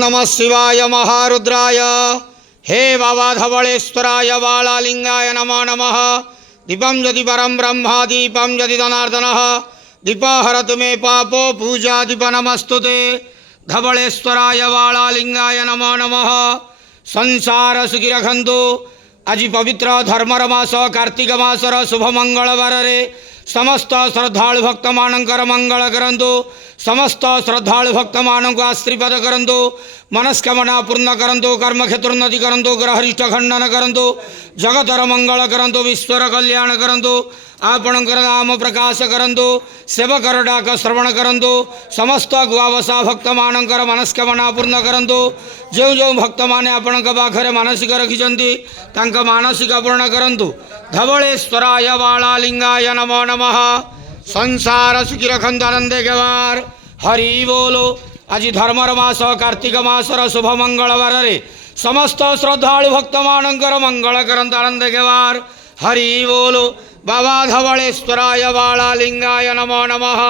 नमः शिवाय महारुद्राय। हे बाबा धवलेश्वराय बालालिंगाय नमो नमः। दीपं यदि परं ब्रह्म दीपं यदि जनार्दनः दीपहरतु मे पापो पूजा दीप नमस्तुते। धवलेश्वराय बालालिंगाय नमो नमः। संसार सुखी रखंतु। आज पवित्र धर्मर मास कार्तिक मासर शुभ मंगलवार रे समस्त श्रद्धालु भक्त मानकर मंगल करंतु। समस्त श्रद्धालु भक्त मानक आशीर्वाद करंतु। मनस्कामना पूर्ण करंतु। कर्मक्षेत्र उन्नति करंतु। ग्रहरिष्ठ खंडन करंतु। जगतर मंगल करंतु। विश्वर कल्याण करंतु। आपणकर नाम प्रकाश करंतु। सेवकर डाक श्रवण करंतु। समस्त गुआवसा भक्त मानकर मनस्कामना पूर्ण करंतु। जो जो भक्त माने आपणक पाखरे मानसिक रखिछन्ति तांक मानसिक पूर्ण करंतु। धवलेश्वराय बालालिंगाय नमो नमः। संसार सुखी रखंतु आनंदे गवार। हरि बोलो। आज धर्मर मास कार्तिक मासर शुभ मंगलवार रे समस्त श्रद्धालु भक्त मानकर मंगल करंतु आनंदे गवार। हरि बोलो। बाबा धवलेश्वराय बालालिंगाय नमो नमः।